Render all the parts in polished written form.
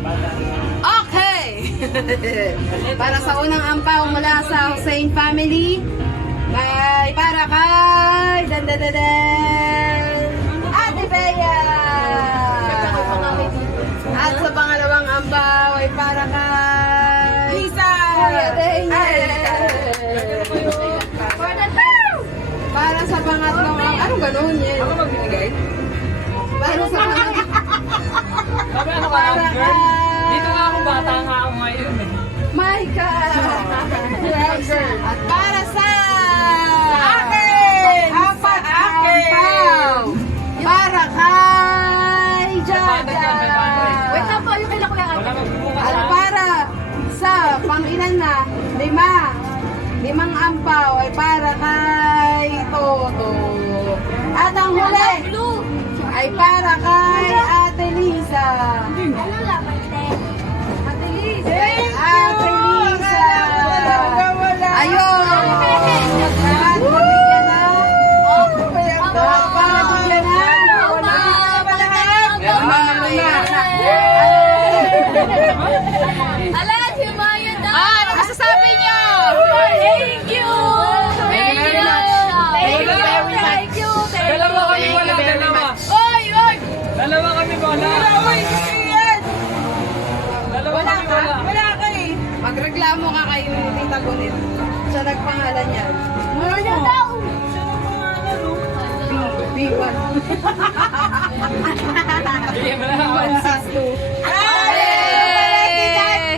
Okay! Para sa unang ampaw mula sa Hussein family, may para kay Ate Bea! At sa pangalawang ampaw ay para kay Lisa! Para sa pangatlong anong gano'n yan? Ako magbibigay? Para sa pangatlong Sabi ano ka lang, girl? Dito nga ako, bata nga ako ngayon eh. My God! At para sa apat ampaw para kay Jaga! Wait lang po, yung kailan ko lang. Wala magbubukas At ha? para sa pang-ilan na, limang ampaw ay para kay Toto. At ang huli ay para kay Ate Lisa. Ano lang, Ate? Ate Lisa! Ayun! Dapat mabigyan na. Dapat mabigyan na. Ala, si Maya daw. Ano masasabi niyo? Thank you! Thank you very much. Thank you! Thank you! Dalawa kami wala, dalawa. Oy! Oy! Dalawa kami wala. Dalawa kami wala. Wala ka eh. Magreklamo ka kayo ni Tita Gunit. Siya nagpangalan niya. Maya daw! B1. Sige, wala ako. 162.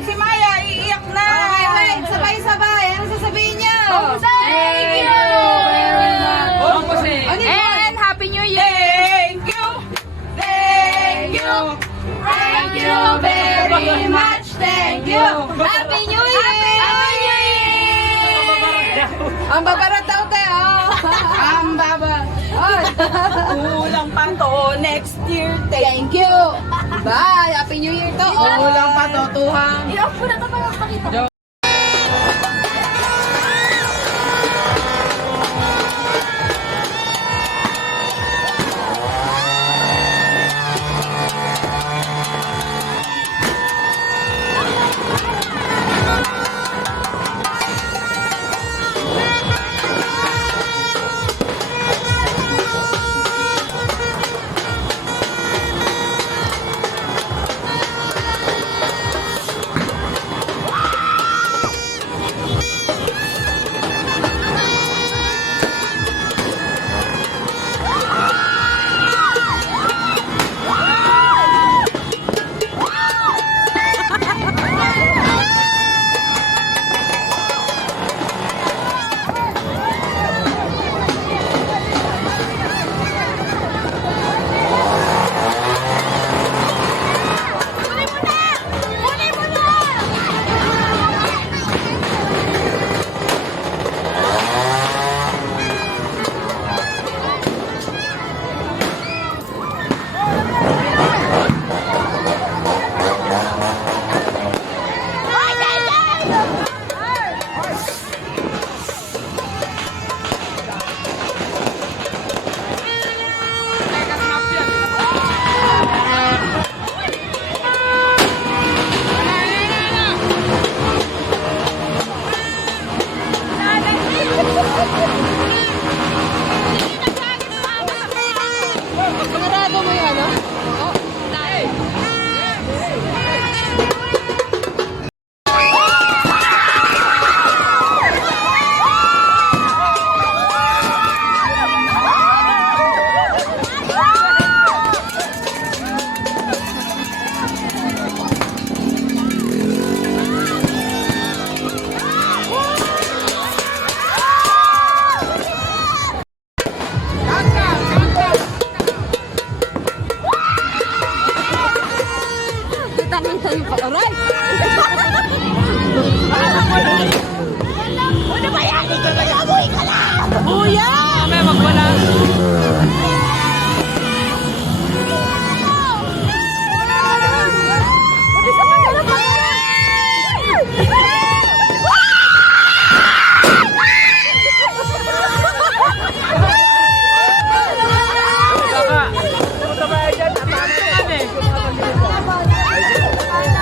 Si Maya, iiyak na! Okay, wait. Sabay-sabay. Ano sasabihin niyo? Thank you! Oo, kasi. Ano yun? And Happy New Year! Thank you! Thank you! Thank you very much! Thank you! Happy New Year! Happy New Year! Ang babarat daw tayo. Ang baba. Oy. Kulang pa to next year. Thank you. Bye. Happy New Year to. Kulang pa to, tuhang. I-off ko na ito para makita ko. Mamaya magwala. Punta ka. Punta ka dyan. At ano ka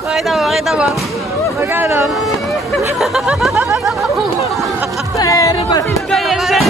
Makita mo, makita mo. Magkano? Pero ba? Ganyan, ganyan.